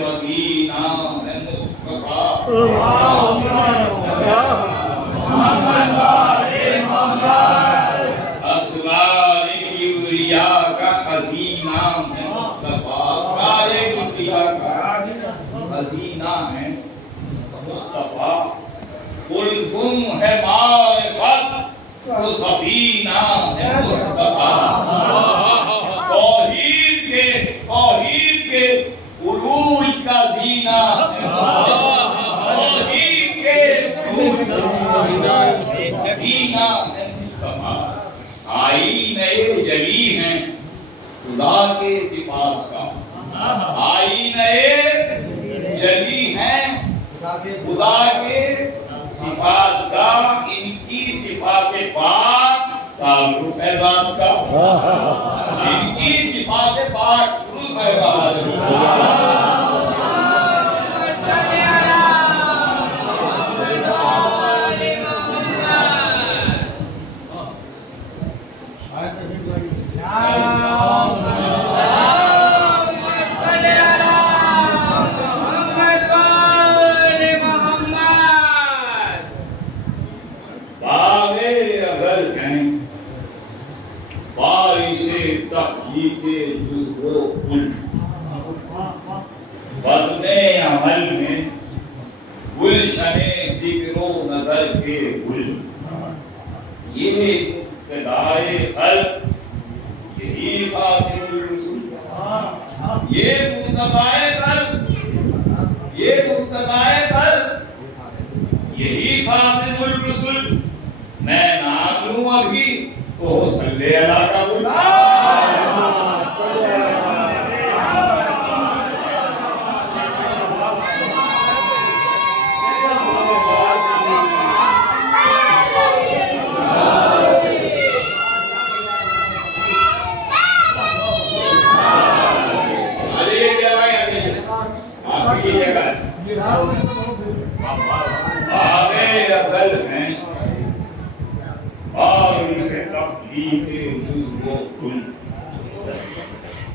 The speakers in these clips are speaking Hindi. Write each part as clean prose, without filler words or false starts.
मदीना है मुस्तफा असरार किबरिया का खजीना है मुस्तफा। असरार किबरिया का खजीना है मुस्तफा। कुलसुम है मारिफत तो सफीना है मुस्तफा। तौहीद के उरूज का जीना है तौहीद के उरूज का जीना है मुस्तफा। आईने जली हैं खुदा के सिफात का। आईने जली हैं खुदा के सिफात का। इनकी सिफात पाक ताल्लुक है ज़ात का। इनकी सिफात पाक ताल्लुक है ज़ात बदने अमल में गुलशने दिक्रो नजर के गुल। ये मुक्तदाए खल्क यही खातिमुल रसूल। ये मुक्तदाए खल्क यही खातिमुल रसूल। मैं नाम लूं अभी तो सल्ले अला का गुल।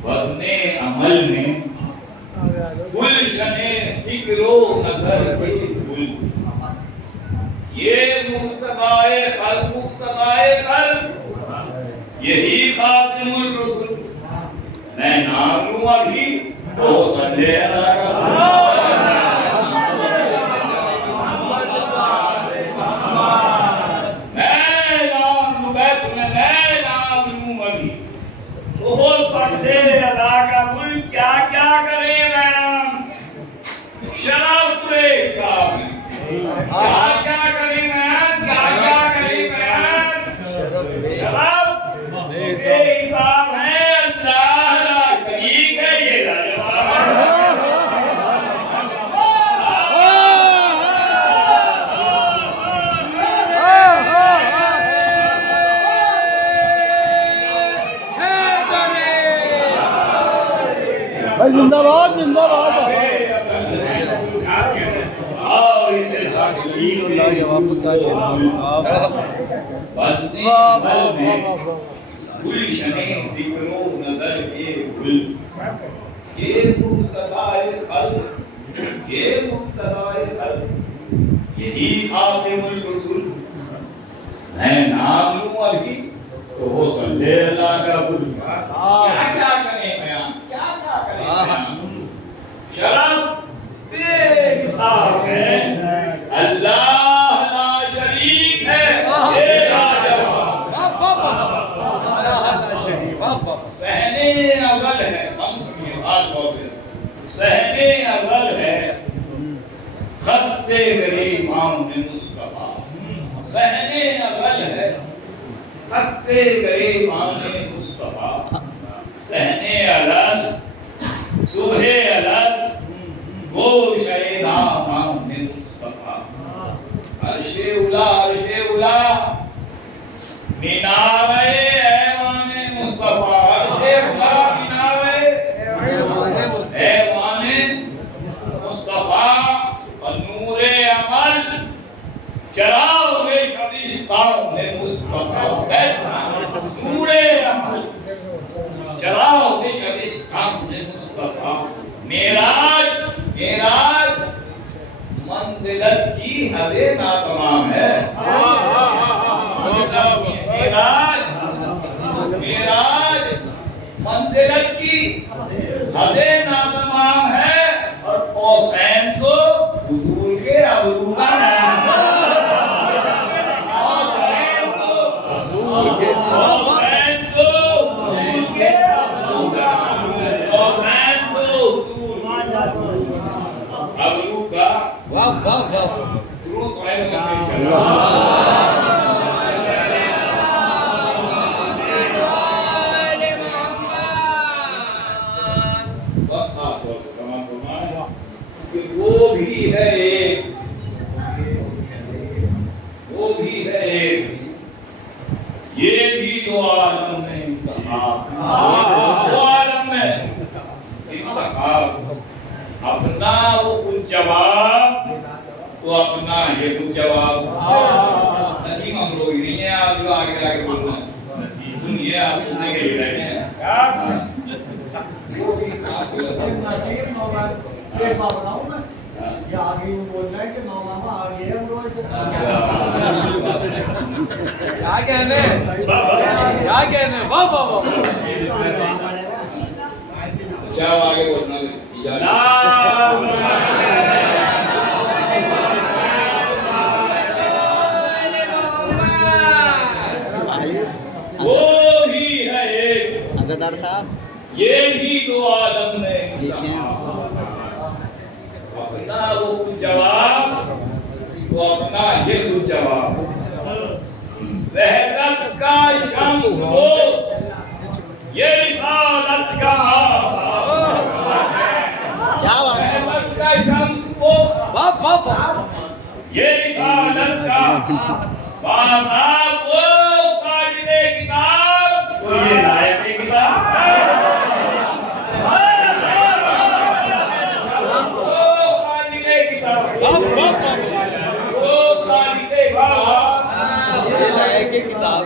वज़्ने अमल में गुलशने फिक्रो नजर के गुल। ये मुक्तदाए खल्क यही खातिमुल रसूल। मैं नाम लूं अभी तो सल्ले अला का क्या क्या करे मैम शराब पे क्या क्या करे मैम शराब बेहिसाब है। अल्लाह ठीक है ये लाजवाब जिंदाबाद जिंदाबाद। जवाब गुलशने दिक्रो नजर के गुल। ये मुक्तदाए खल्क यही खातिमुल रसूल। मैं नाम लूं अभी तो हो सल्ले अला का गुल। क्या क्या करें बयान शराब बेहिसाब है। अल्लाह ला शरीक है। ये सहने अज़ल है। हम सुनिए बात गौर से। सहने अज़ल है खत्ते गरीबान मुस्तफा। सहने अज़ल है खत्ते गरीबान मुस्तफा। सहने अज़ल सुबह अलग वो शहीदा माम मुस्तफा। अर्शे उला मीनारे ऐवाने मुस्तफा। अर्शे उला मीनारे ऐवाने मुस्तफा। नूरे अमल चराग़े शबीस्तान में मुस्तफा। नूरे अमल चराग़े शबीस्तान में मुस्तफा। मेराज मंजिलत की हदें नातमाम है। मेराज मेराज मंजिलत की हदें नातमाम है और कौसैन को हुजूर के अबरूगा वाह वाह वाह वो भी है एक, वो भी है एक, ये भी दो आलम में इंतखाब, दो आलम में इंतखाब, अपना वो खुद जवाब तो अपना ये खुद जवाब। नसीम अमरोही नहीं है, आप जो आगे आगे बोलना सुनिए, आप सुनने के लिए बैठे हैं। वो भी आप ये आगे यूं बोल रहा है कि मौलाना आ गया वो क्या कहने वाह वाह वाह अच्छा आगे बोलना इजाजत। वो ही है एक, अज़रदार साहब ये भी दो आलम में अपना वो खुद जवाब तो अपना ये खुद जवाब। वहदत का शम्स वो, ये रिसालत का आधार। क्या बात है? वहदत का शम्स वो, वाह वाह वाह ये रिसालत का बाज़ार वो, काजिले किताब तो ये लायक किताब। किताब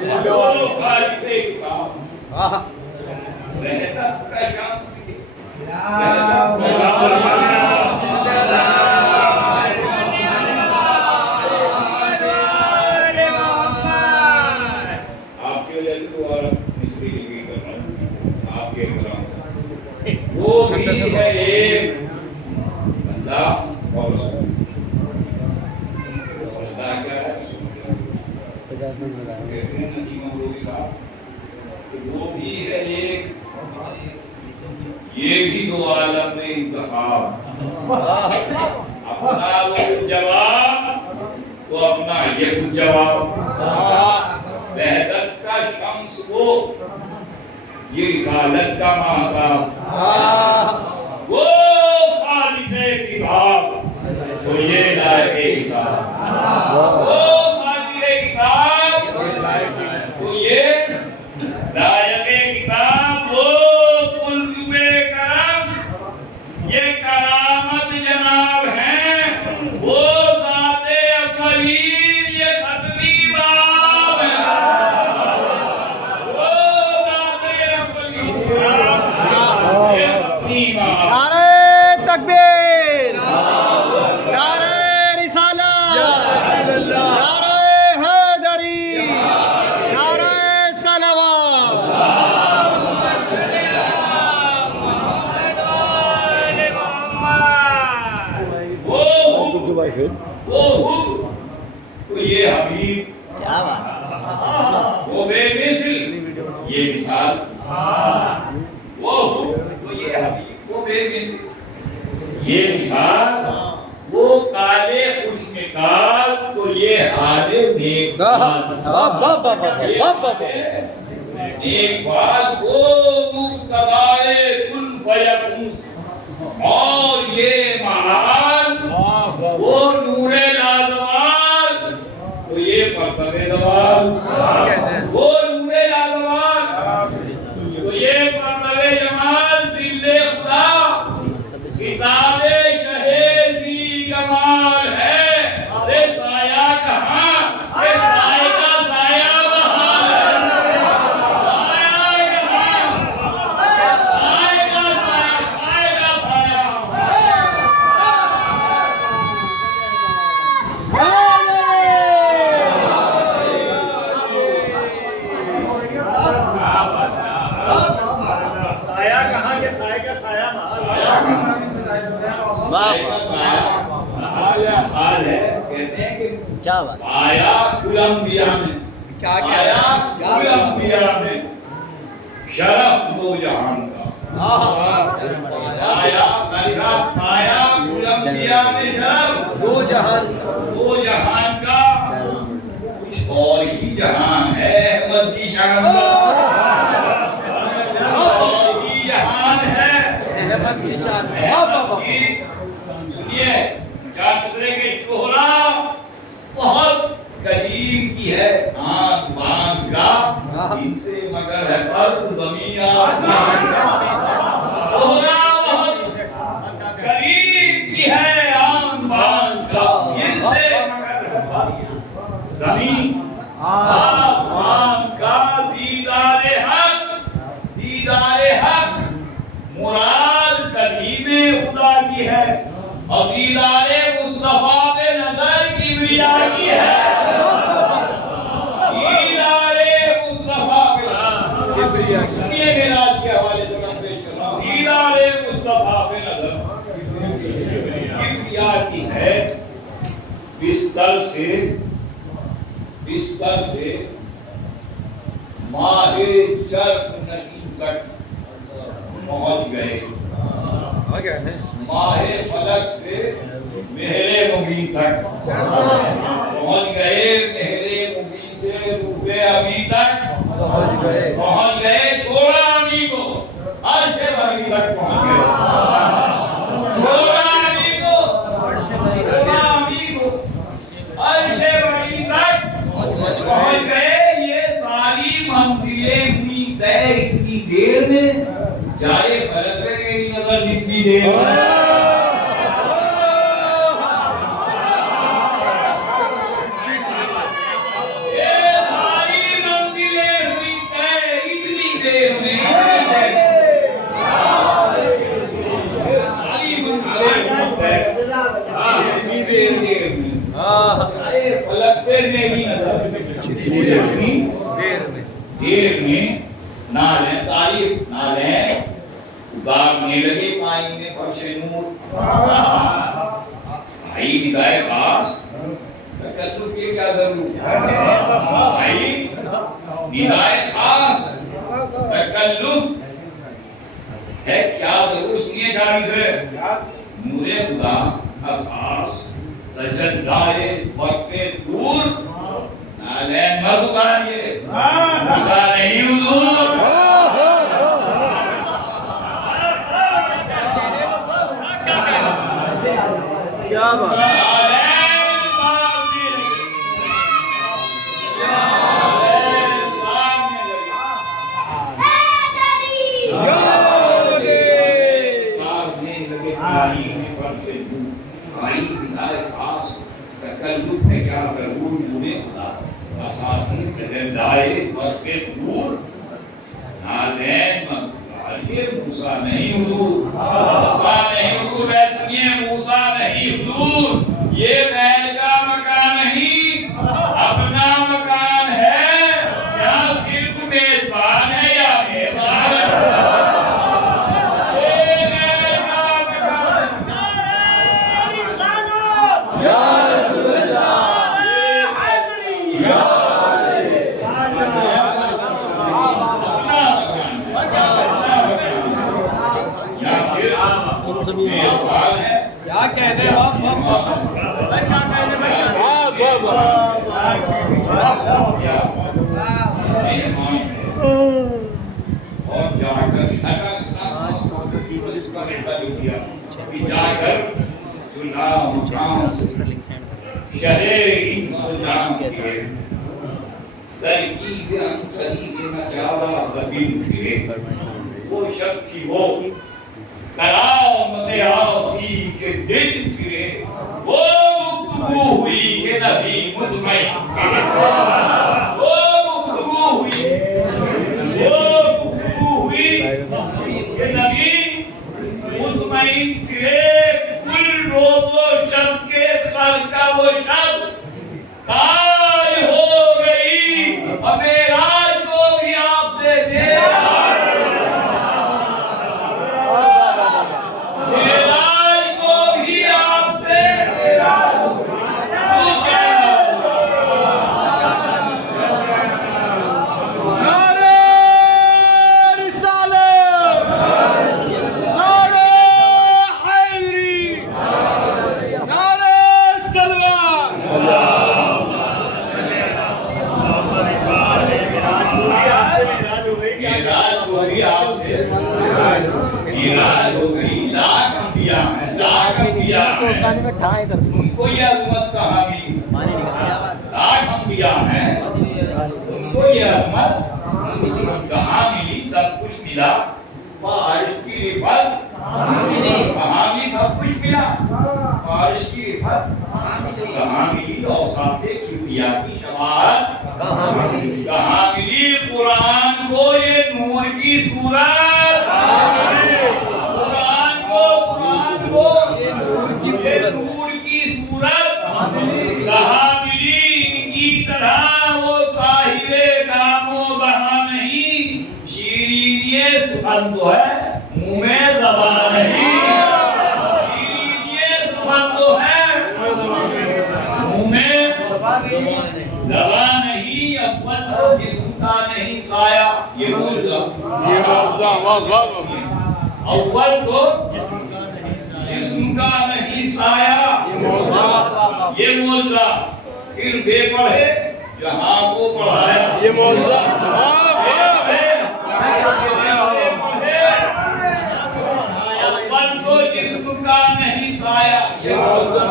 है आपके वजह से तो और मिस्त्री लिखी कर रहा हूँ आपके एहतराम से। वो भी है एक बंदा और बंदा क्या है? कहते हैं नसीम अमरोही साहब कि वो भी है एक, ये भी दो आलम में इंतखाब, अपना वो जवाब तो अपना ये खुद जवाब। वहदत का शम्स वो, ये रिसालत का महताब, वो खालिक़े किताब तो ये लायक़े किताब, वो खालिक़े किताब तो ये लायक़े किताब, वो कुल्बे करम ये करामत जनाब हैं, वो ज़ाते अव्वलीन ये खत्मी बाब है, वो ज़ाते अव्वलीन ये खत्मी बाब। नारे तकबीर, नारे रिसालत, नारे हैदरी, नारे सलवात। वो तो ये हबीब, क्या बात है? वो बेमिसल ये मिसाल, वो तो ये हबीब, वो बेमिसल ये मिसाल, वो काले खुशमिसाल तो ये हाले नेक वाह वाह वाह वाह वाह एक बात वो मुक्तदाए कुल फयकून और ये महाल वो नूरे लाजवाल तो ये मर्तबे जवाल, वो नूरे लाजवाल तो ये मर्तबे जमाल, दिले खुदा किताबे शहेदी कमाल है। अरे साया कहाँ, अरे साया का साया बहाल है, साया कहाँ, साया का साया, साया का साया। वाह, का साया हाल है। कहते हैं कि क्या बात आया कोलंबिया में, क्या कह आया रहे हैं? कोलंबिया में शरफ दो जहान का। आया कोलंबिया में शरफ दो जहान दो जहान का, कुछ और ही जहान है अहमद की शान का, और ही जहान है अहमद की शान। अहमद की। सुनिए, चार दूसरे के शोहरा बहुत करीब की है, आंख बांध का इनसे मगर है फर्क जमीन आसमान का। शोहरा बहुत करीब की है, आंख बांध का इनसे मगर है फर्क जमीन आसमान का। दीदारे हक मुराद कलीमे खुदा की है, और दीदारे मुस्तफा पे नजर किबरिया की है। दीदारे मुस्तफा पे किबरिया की। ये मेराज के हवाले से मैं पेश कर रहा हूं। दीदारे मुस्तफा पे नजर किबरिया की है। बिस्तर से माहे चरख नकी तक पहुंच गए, माहे फलक से मेहरे मुबीन तक पहुंच गए, मेहरे मुबीन से रूहे अभी तक पहुंच गए। छोड़ा अमी को अर्शे बरी तक पहुंच गए। छोड़ा अमी को अर्शे बरी तक पहुंच गए। ये सारी मंजिलें हुई तय इतनी देर में, जाए फलक पे मेरी नजर जितनी देर में। ये सारी मंजिलें हुई तय इतनी देर में, इतनी देर। ये सारी मंजिलें हुई तय इतनी देर में, जाए फलक पे मेरी नजर जितनी देर में। ना लें तारीफ ना लें, उतारने लगे पानी में फर्शे नूर। भाई विदाई खास तकल्लुफ की क्या जरूरत है? भाई विदाई खास तकल्लुफ है क्या जरूरत? सुनिए शादी से। नूरे खुदा असास तजल्लाए वक्ते दूर, ना लें मत उतारिए, मूसा नहीं हुजूर। क्या बात मूसा नहीं हुजूर। मूसा नहीं हुजूर, ये गैर का मकान नहीं, अपना मकान है। क्या सिर्फ मेजबान है या मेहमान? ये गैर का मकान। या रसूल अल्लाह, या क्या कहने बाप बाप बाप क्या कहने भाई और जाकर जाकर शहरे इंसान के तरकीब अंसरी से नचावा ज़मीन फिरे, वो शब थी वो करामत आसी के दिन फिरे, वो गुफ्तगू हुई के नबी मुतमइन, वो गुफ्तगू हुई के नबी मुतमइन फिरे। कुल रोज़ो शब के सर का वो शब ताज हो गई, और मेराज को भी आपसे मेराज को भी सोचने में ठाए कर उनको ये अजमत कहाँ मिली? आठ अंबिया हैं, उनको ये अजमत कहाँ मिली? सब कुछ मिला, बारिश की रिफत कहाँ मिली? सब कुछ मिला, बारिश की रिफत कहाँ मिली? औसाफ़े किबरिया की शफाअत कहाँ मिली? कुरान को ये नूर की सूरत, कुरान को ये नूर की सूरत कहाँ मिली? इनकी तरह वो साहिबे कामो कहाँ नहीं, शीरीनिये सुखन तो है मुँह में ज़बान नहीं, शीरीनिये सुखन तो है मुँह में ज़बान नहीं, अव्वल तो जिस्म का नहीं साया, ये मौजूदा अव्वल तो जिस्म का नहीं साया, ये मौजूदा फिर बेपढ़े जहां को पढ़ाया, ये मौजूदा अव्वल तो जिस्म का नहीं साया, ये मौजूदा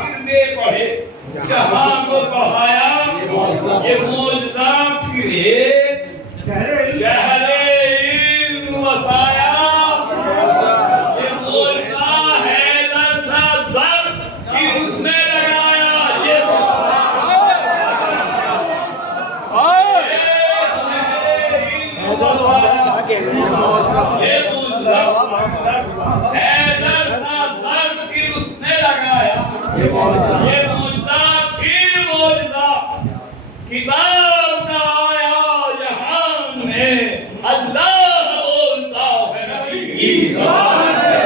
फिर बेपढ़े जहां को पढ़ाया, ये मौजूदा फिर शहरे इल्म वसाया, ये मौजूदा है दरसा दर कि उसने लगाया, ये किताब का आया जहान में, अल्लाह बोलता है नबी की ज़बान में,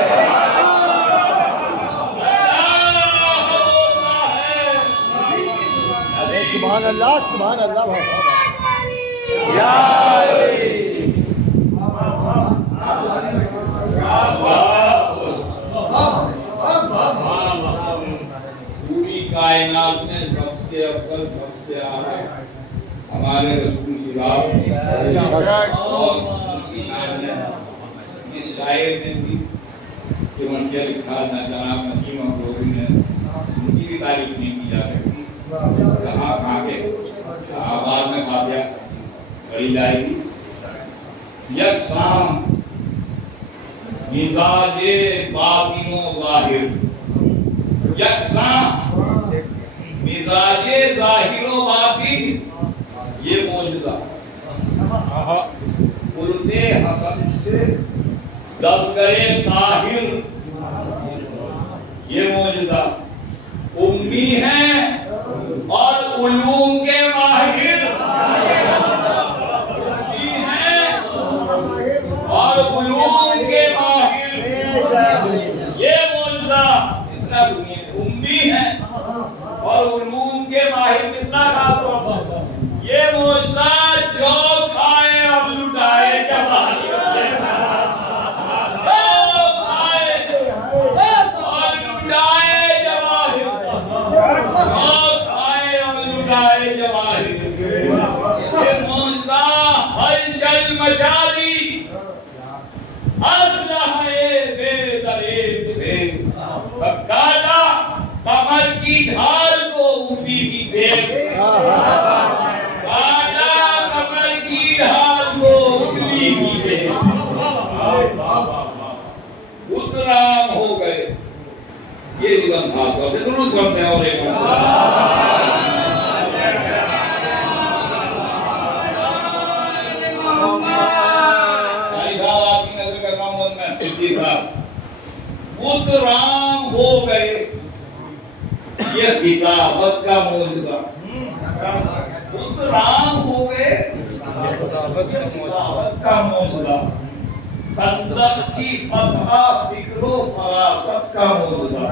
अल्लाह बोलता है। सुभान अल्लाह पूरी कायनात में सबसे अव्वल सबसे आला हमारे रसूल की बात और उनकी शान ने इस शायर ने भी जो मर्सिया लिखा ना जनाब नसीम अफरोज़ी ने, उनकी भी तारीफ नहीं की जा सकती। कहाँ के बाद में फातिहा पढ़ी जाएगी। यकसां मिजाजे बातिनो ज़ाहिर, यकसां मिजाजे ज़ाहिरो बातिन, ये मौजूदा उल्टे हसन से दबगरे ताहिर, ये मौजूदा उम्मी है और उलूम के माहिर, उम्मी है और उलूम के माहिर, ये मौजूदा इसका सुनिए, उम्मी है और उलूम के माहिर किसना खास, ये मौजूदा जो खाए अब लुटाए जवान, कमर की ढाल को उंगली की देख, कमर की ढाल को उंगली की देख, उतराम हो गए। ये निगम खास तौर से दुरूद पढ़ते हैं और एक उतराम हो गए, ये किताबत का मौजूदा, उतराम हो गए, किताबत का मौजूदा, संदक की फतहा फिक्रो फरासत का मौजूदा,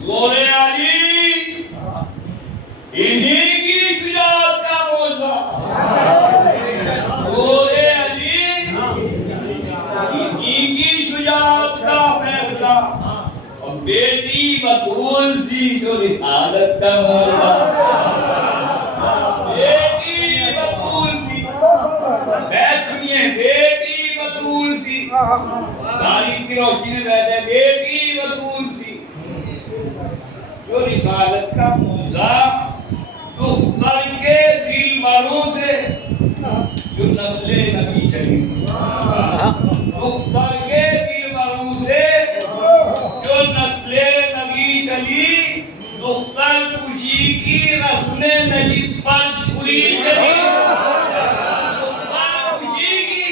जोरे अली इन्हीं की शुजाअत का मौजूदा, जोरे अली इन्हीं की शुजाअत का फैसला, और बेटी बतूल सी जो रिसालत का मौजूदा, बेटी बतूल सी, बैठ सुनिए, बेटी बतूल सी, तारीख की रोशनी में कहते हैं बेटी दुख्तर खुशी की रस्म नजीस पर छुरी चली दुख्तर खुशी की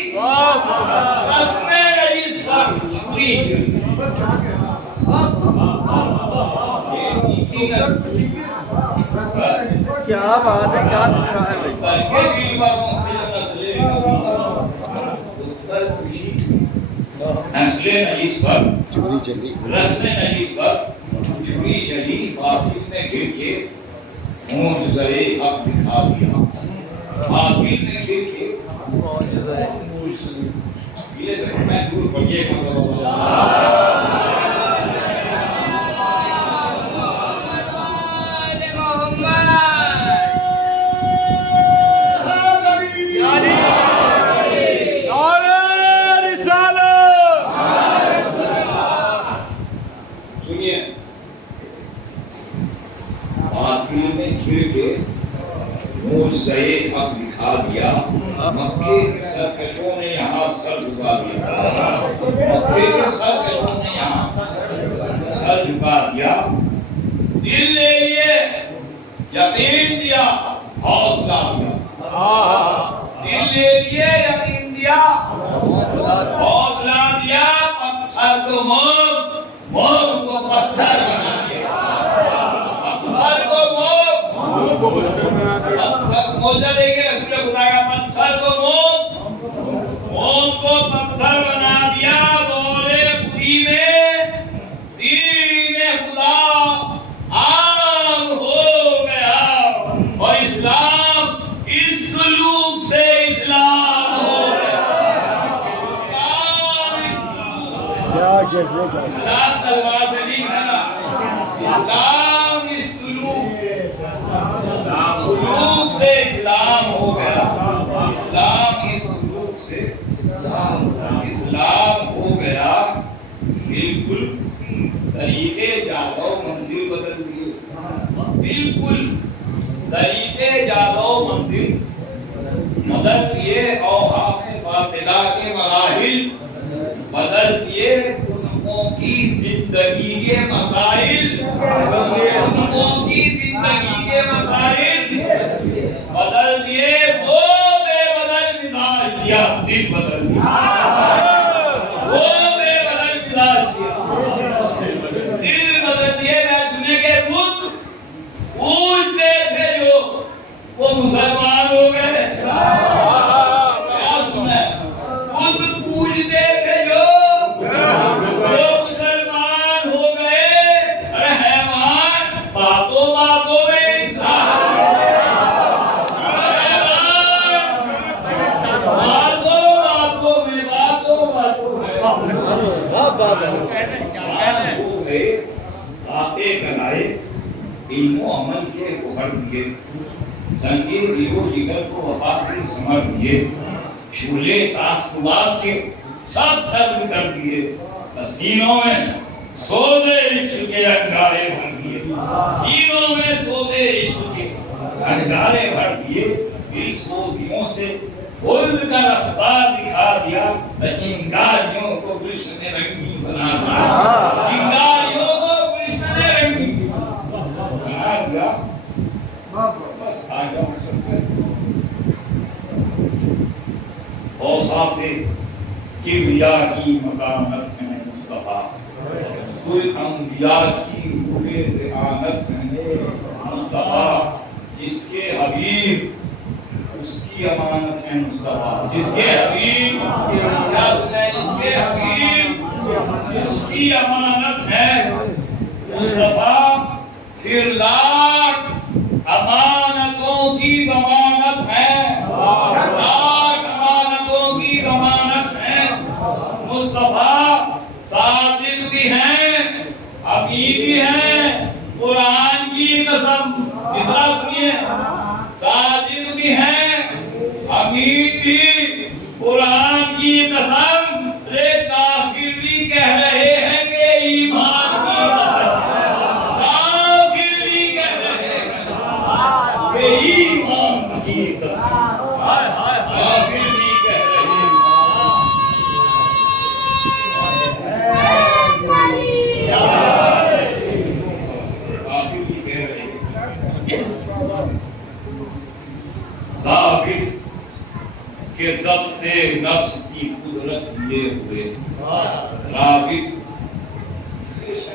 रस्म नजीस पर छुरी चली क्या बात है, क्या मिसरा है भाई। करके दीवारों से नस्ले दुख्तर खुशी नस्ले नजीस पर छुरी चली रस्म नजीस पर छुरी चली बातिल ने गिर के ऊंट गए अब दिखा दिया बातिल ने गिर के ये मैं दूर पड़िए सुनिए बातिल ने घिर के मुझसे अब दिखा दिया मक्के के सरकशों ने यहाँ सर झुका दिया मक्के के सरकशों ने यहाँ सर झुका दिया दिल ले लिए यकीन दिया हौसला दिया दिल ले लिए यकीन दिया हौसला दिया पत्थर को मोम मोम को पत्थर बना दिया पत्थर को मोम पत्थर मोजा देके रसूल खुदा का पत्थर को मोम मोम को पत्थर बना दिया बोले खुदी में दीन खुदा आम हो गया और इस्लाम इस सलूक से इस्लाम हो गया इस्लाम इस सलूक से इस्लाम तलवार से नहीं है ना इस्लाम इस सलूक से इस्लाम हो गया इस्लाम इस सलूक से इस्लाम हो गया बिल्कुल तरीके जादो मंजिल बदल दिए बिल्कुल तरीके जादो मंजिल बदल दिए और आपने फातिला के मराहिल बदल दिए उनको की जिंदगी के मसाइल उनको की जिंदगी के मसाइल बदल दिए वो बेबदल मिजाज दिया दिल बदल दिया वो बेबदल मिजाज दिया दिल बदल दिए मैं सुने के बुत पूजते थे जो वो मुसलमान हो गए क्या सुना बुत पूजते थे जो मुसलमान हो गए अरे हैवान बातों बातों में इंसान इल्मो अमल के उभर दिए संगे दिलो जिगर को वफा की समझ दिए शूले तासुबात के सब सर्द कर दिए सीनों में सोदे इश्क के अंगारे भर दिए सीनों में सोदे इश्क के अंगारे भर दिए इस सोदियों से खुद का रास्ता दिखा दिया चिंगारियों को कृष्ण ने रंगीन बना दिया चिंगारियों को कृष्ण ने रंगीन बना दिया बस आ जाओ और साथे किबरिया की मकामत है मुस्तफा कोई अंबिया की रूहे से आनत है मुस्तफा जिसके हबीब उसकी अमानत है मुस्तफा जिसके हबीब क्या सुना जिसके हबीब उसकी अमानत है मुस्तफा फिर लाख अमानतों की जमानत है लाख अमानतों की जमानत है मुस्तफा सादिक भी हैं हबीब भी हैं कुरान की कसम तीसरा सुनिए सादिक भी हैं हबीब भी कुरान की कसम रे काफिर भी कह रहे हैं कि ईमान की कसम काफिर भी कह रहे हैं कि ईमान की कसम काफिर भी कह रहे हैं काफिर भी कह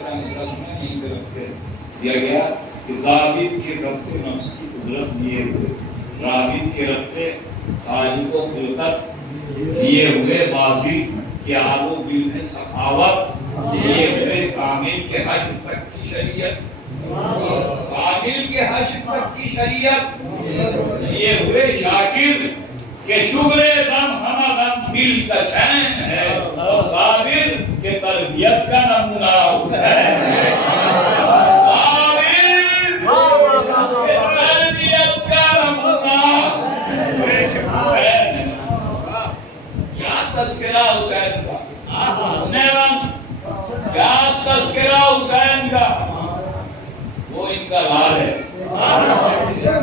का मसला नहीं रखते दिया गया कि जाबित के ज़ब्त नफ्स की कुदरत लिए हुए, राबित के रखते साहिब को खिलकत लिए हुए, बाजी के आलो दिल में सखावत लिए हुए, कामिल के हज तक की शरीयत, कामिल के हज तक की शरीयत लिए हुए, शाकिर के शुक्र दम हमदम दिल का चैन है, और साबिर के तरबियत का नमूना हुसैन है। साबिर के तरबियत का नमूना हुसैन है। क्या तज़किरा हुसैन का, क्या तज़किरा हुसैन का, वो इनका लाल है।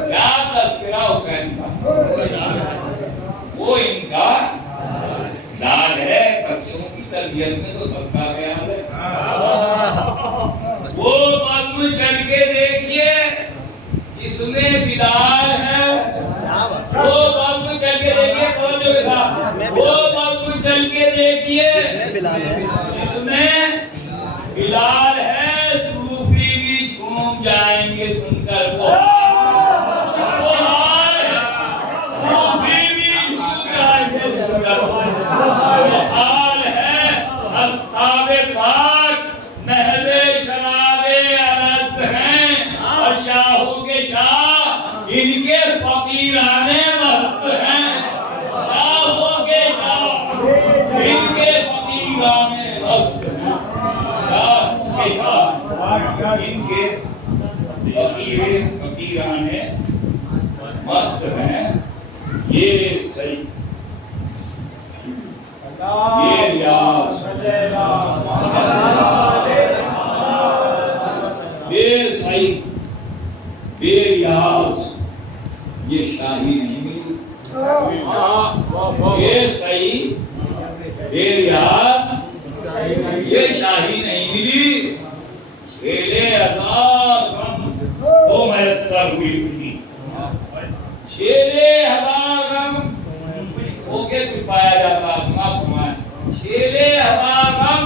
क्या तज़किरा हुसैन का, वो इनका लाल है। बच्चों की तरबियत में तो सबका ख्याल है। वो बज़्म चढ़ के देखिए, इसमें बिलाल है। वो बज़्म चढ़ के देखिए, तवज्जो के साथ, वो बज़्म चढ़ के देखिए, इसमें बिलाल है। सूफी भी झूम जाएंगे सुनकर वो हाल है, सूफी भी झूम जाएंगे सुनकर वो हाल है। अस्हाबे पाक महले शराबे अलग हैं, और शाहों के शाह इनके फकीराने मस्त हैं। शाहों के शाह इनके फकीराने मस्त हैं। शाहों के शाह इनके फकीराने मस्त हैं। ये सही, ये रियाज, बेसई बेरियाज, ये शाही नहीं मिली। ये सही बेरियाज, ये शाही नहीं मिली। 6,000 गम वो मैसर हुई थी। 6,000 गम कुछ होके कुछ पाया जाता, दिमाग घुमाए। 6,000 गम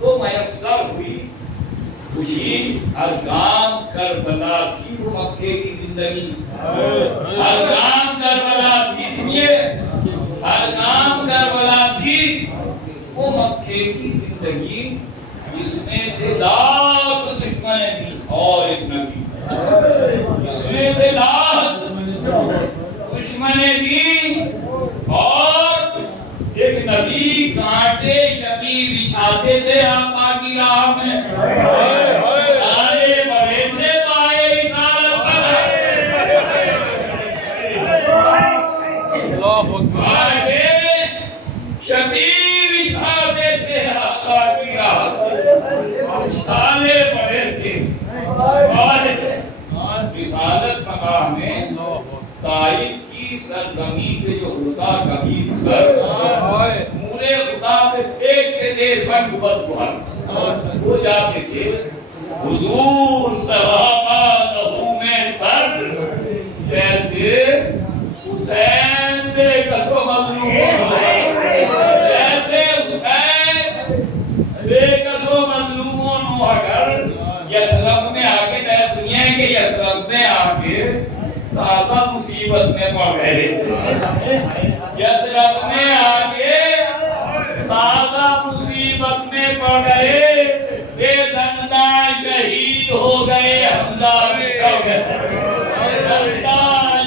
तो मैसर हुई। खुशी हर गांव करबला थी वो मक्के की जिंदगी। हर गांव करबला थी, इसलिए हर गांव करबला थी वो मक्के की जिंदगी। इसमें थे लाख दुश्मन थी और एक नबी। इसमें थे लाख दुश्मन थी और एक नबी। कांटे शबी बिछाते थे आका की राह में, सारे बड़े से पाए रिसालत कांटे शबी बिछाते थे आका की राह में, सारे बड़े थे। और रिसालत मकाम में तारीफ की सरजमी पे जो होता कभी पूरे खुदा पे फेंकते थे संग बदबुहर। वो जाते थे हुजूर सहाबा लहू में तर, जैसे हुसैन दे कसो मजलूम हो, जैसे हुसैन दे कसो मजलूमों नो अगर यसरब में आके मैं सुनिए कि यसरब में आके ताज़ा मुसीबत में पड़ गए। यसरब में आके ताज़ा मुसीबत में पड़ गए। बेदंदा शहीद हो गए, हमजा बिछड़ गए, बेदंदा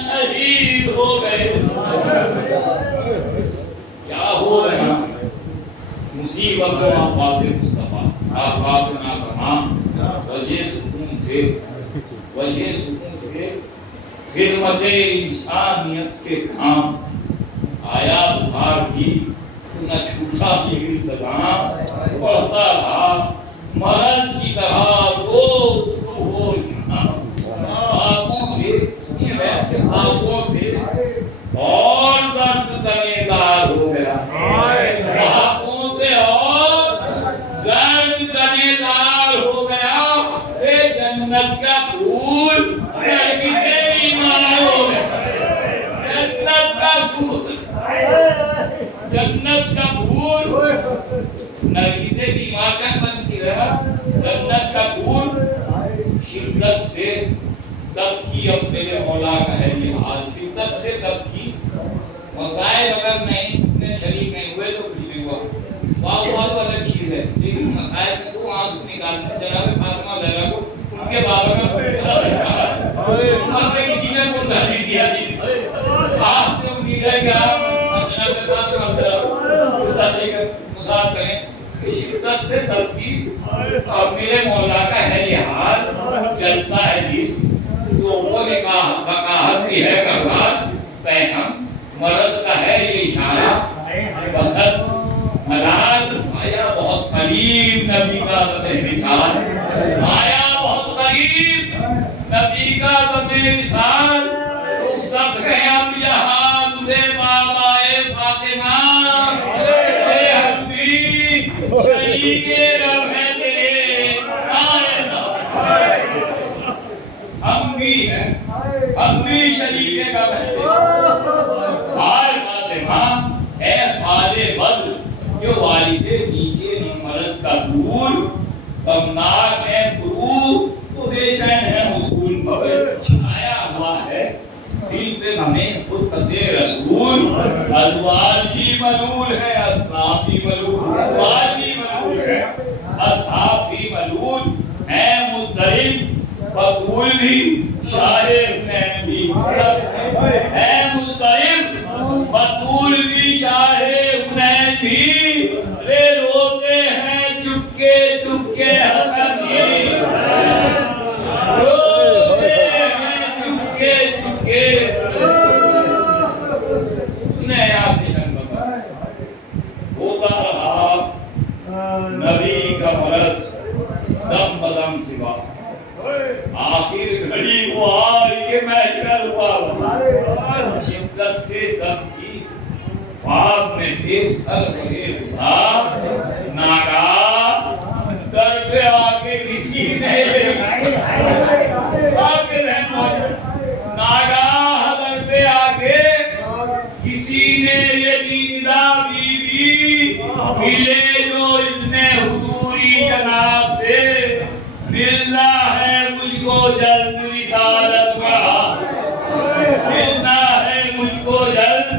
शहीद हो गए। क्या हो रहा मुसीबतों आप बातें मुस्तफा, आप बात ना तमाम वजह सुकून थे, वजह सुकून थे। खिदमत इंसानियत के काम आया बुखार भी न छूटा भी इंतजाम, बढ़ता रहा मरज की तरह वो आंखों से ये बैठे आंखों से और दर्द तनेदार हो गया, आंखों से और दर्द तनेदार हो गया। ये जन्नत का फूल जन्नत का फूल नरगिसे की माचा बनती है। शिद्दत से तब की अब मेरे मौला का है ये हाल, शिद्दत से तब की मसाइल अगर नहीं शरीक नहीं हुए तो कुछ नहीं हुआ, बहुत अलग चीज है, लेकिन मसाइल में तो आंसू निकालते जनाब फातिमा ज़हरा को उनके बाबा का किसी ने कुछ नहीं दिया, आपसे उम्मीद है कि आप जनाब फातिमा ज़हरा गुस्सा देकर मुसाफ करें। शिद्दत से तब की अब मेरे मौला का है ये हाल, चलता है जी लोगों ने कहा वकाहत की है करवार पैगम मरज का है ये इशारा, बसत मलाल आया बहुत करीब नबी का मिसाल, आया बहुत करीब नबी का मिसाल, रुखसत है अब जहान से बाबाए फातिमा, ये हम भी शरीके रब है तेरे आए, हम भी हैं, हम भी शरीके रब है हाय फातिमा है फाले बद जो वारिसे दीजिए मरज का दूर, कमनाक है गुरु तो बेचैन है उसूल पर छाया हुआ है दिल पे हमें खुदकते रसूल, अलवार भी मलूल है अस्हाब भी मलूल, अलवार भी मलूल है अस्हाब भी मलूल है, मुतरिब बतूल भी शाहे हुनैन भी है, मुतरिब बतूल भी शाहे हुनैन भी, रे रोते हैं चुपके चुपके हसन भी, रोते हैं चुपके चुपके। सुने यासीन होता रहा नबी का मरज दम बदम सिवा, आखिर घड़ी वो आई के महफिल हुआ, शिद्दत से दम की ख्वाब में से सर बने था, नागा दर पे आके किसी ने नागा दर पे आके किसी ने ये दीदा बीवी मिले जो इतने हुजूरी जनाब से, मिलना है मुझको जल्द रिसालत का, मिलना है मुझको जल्द,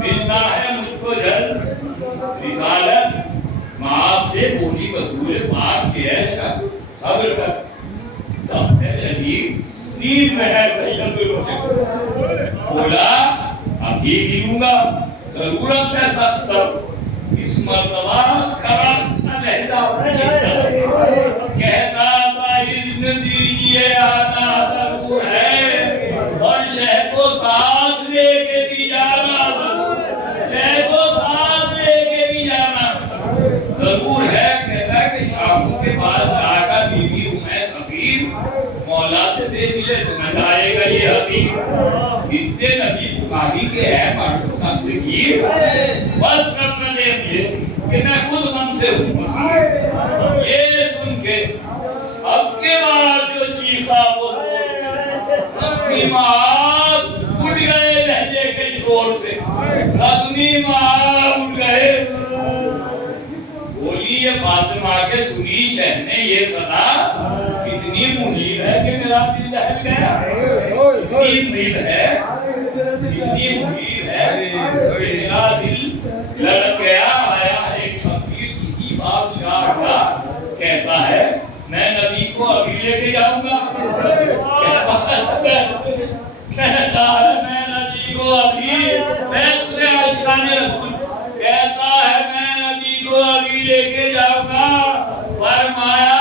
मिलना है मुझको जल्द रिसालत, माँ से बोली बसूल पाक के है सब्र कर, तब है शदीद नींद में है सैयदुल मुतक़ीन, बोला अभी गिरूंगा जरूरत है सख्त, इस मर्तबा खरास्ता लहजा कहता था इज़्न दीजिए आना जरूर है, और शह को साथ लेके भी जाना जरूर, शह को साथ लेके भी जाना जरूर है, कहता है कि शाम के बाद आका बीवी हूँ मैं सफीर, मौला से दे मिले तो न जाएगा ये हबीब, इतने नबी बुखारी के है मर्द सख्त की, बस करने दे मुझे कि मैं खुद हमसे हूँ, ये सुन के अब के बाद जो चीखा वो अपनी माँ उठ गए लहजे के जोर से, अपनी माँ उठ गए, बोली ये फातिमा के सुनी शह ने ये सदा कितनी मुहीब है कि मेरा दिल दहल गया, इतनी मुहीब है, इतनी मुहीब है कि मेरा दिल लड़क गया। आया एक फकीर किसी बादशाह का, कहता है मैं नबी को अभी लेके जाऊंगा, कहता है मैं नबी को अभी, फैसले अल्लाह ने रसूल कहता है मैं नबी को अभी लेके जाऊंगा, फरमाया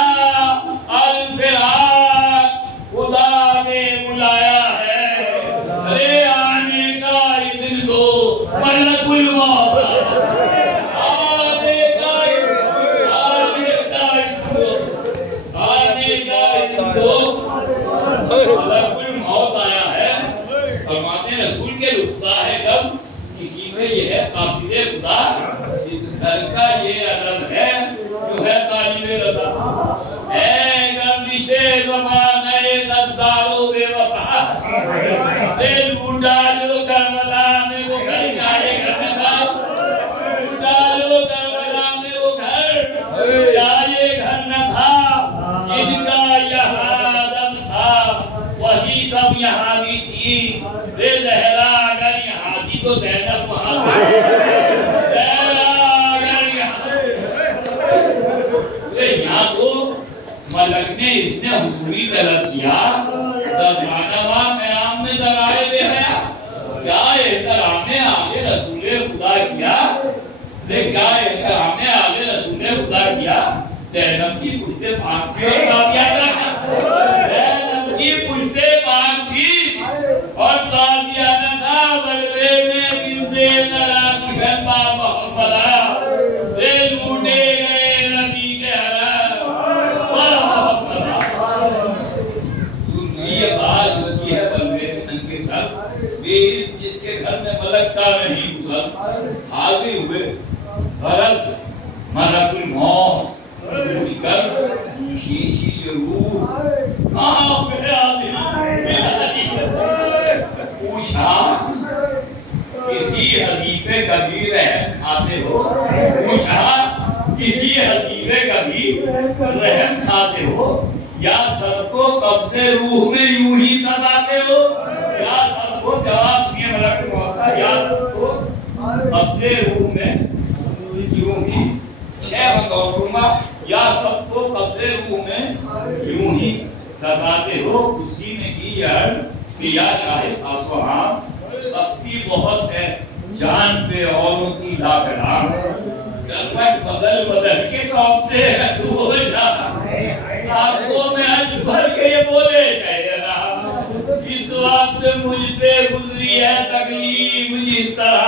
अल फिराक खुदा ने बुलाया है, अरे आने का इज़्न दो मलकुल मौत, मलकुल मौत आया है, फरमाते रसूल के रुकता है कब किसी से, ये है कासिदे खुदा, इस घर का ये अदब है जो है तालिबे रज़ा, ऐ गर्दिशे ज़माने गद्दारो बेवफा, ए लूटा जो करबला में वो घर जाए घर में था, लूटा जो करबला में वो घर, क्या ये घर न था जिनका यहाँ मलक ने इतने हुजूरी तलब किया, दरबानवा क़याम में दराए दे गया। क्या एहतरामे आगे रसूले खुदा किया, क्या एहतरामे आगे रसूले खुदा किया। ज़ैनब की पुश्ते पाक थी और ताज़ियाना था। ज़ैनब की पुश्ते पाक थी और ताज़ियाना था। बलवे में बिनते ज़रा किशनबा मोहम्मदा ले लूटे गए नबी के हरम। ये बात उसकी है बलवे में के साथ जिसके घर में मलक का नहीं गुजर हाजिर हुए। गरज मलकुल मौत पूछकर शीशी रूह कहाँ पे पूछा, किसी हदीफे कभी रहम खाते हो। पूछा, किसी हदीफे कभी रहम खाते हो या सबको कब्ज़े रूह में यूं ही सताते हो। या सबको जवाब दिए मलक मौत का, या सबको कब्ज़े रूह में यूं ही या सबको कब्ज़े रूह में यूं ही सताते हो। उसी ने की अर्ज़ कि या शाहे सासुहां, सख्ती बहुत है जान पे औरों की लाकराम। बदल बदल के सौंपते हैं तू हो जा, आंखों में हंस भर के ये बोले कहना। इस वक्त मुझ पे गुजरी है तकलीफ जिस तरह,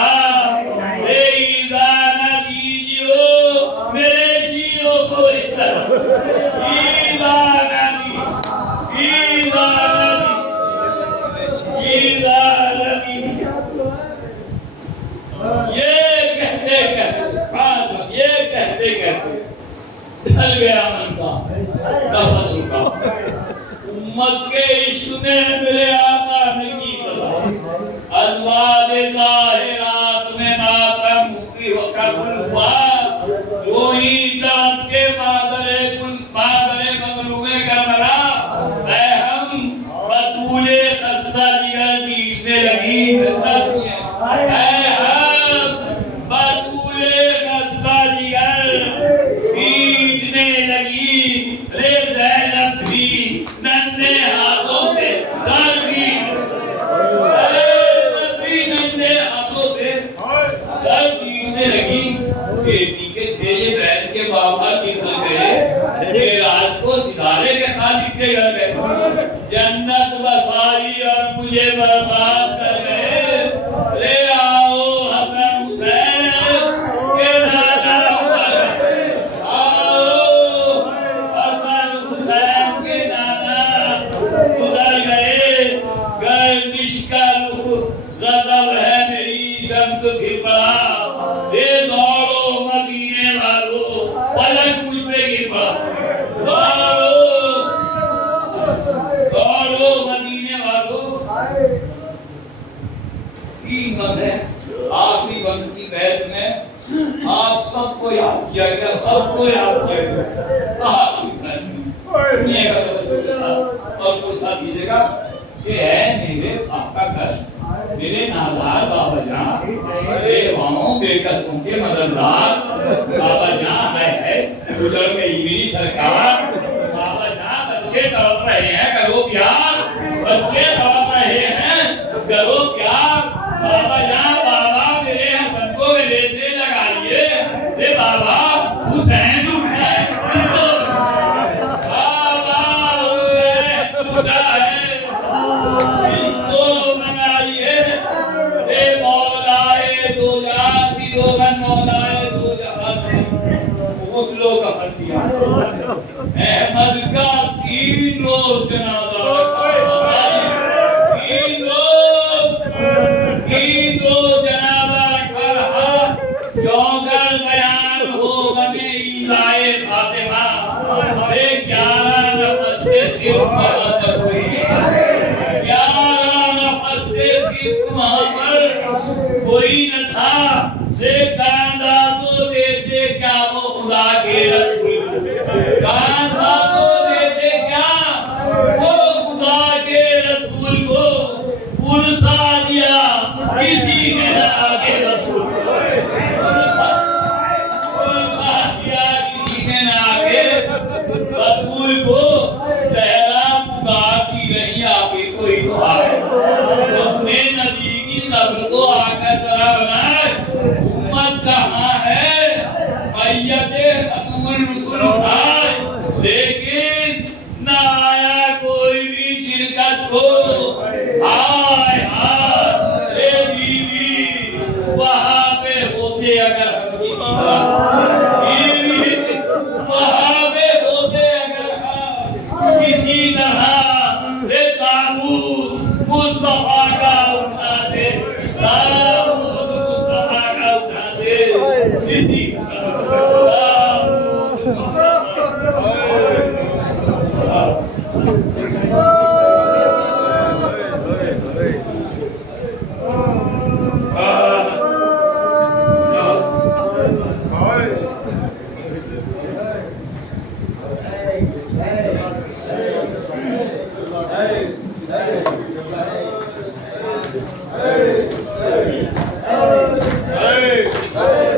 ढल गया मन का नफस उठा। उम्मत के इश्क में मेरे आका ने की कला, अज़वाज ज़ाहिरात में मातम मुक्ति कबूल हुआ। जो ही जात के मादरे मगलूबे करबला हम बतूले खस्ता जिगर बीचने लगी। बेटी के छेले बैठ के बाबा की घर गए, ये रात को सितारे के खालिक के घर गए। जन्नत बसाई और मुझे बर्बाद कर गए। ले आओ हसन हुसैन के नाना आओ, हसन हुसैन के नाना गुजर गए। गर्दिश का रुख गजब है मेरी शम्स भी पड़ा। पलक मुझ पे गिर पड़ा। दौड़ो मदीने वालों, कीमत है आखिरी वक्त की बैत में आप सबको याद किया गया, सबको याद किया गया। और कोई साथ दीजिएगा कि है मेरे आपका घर, मेरे नादार बाबा जान, बेवाओं बेकसों के मददगार बाबा जान है। गुजर गई मेरी सरकार। बाबा जान बच्चे तड़प रहे हैं, करो प्यार। बच्चे तड़प रहे हैं, करो प्यार। बाबा जान, बाबा मेरे हसन को गले से लगाइए। रे बाबा हुसैन उठा है, बाबा हुसैन उठा है, इसको मनाइए। रे मौलाए दो जान भी दो मन, मौलाए दो जहान मुस्लो का फतिया। अहमद का 3 रोज जनाजा रखा, 3 रोज जनाजा रखा रहा। क्यों कर बयान हो बने ईसाए फातिमा। 11 नफस के वहां पर हुई, 11 नफस के वहां पर कोई न था। कांधा तो देते क्या वो खुदा के रसूल, कांधा तो देते क्या वो खुदा के रसूल को। पुरसा दिया किसी ने ना आगे रसूल, पुरसा दिया किसी ने ना आगे रसूल को। Hey!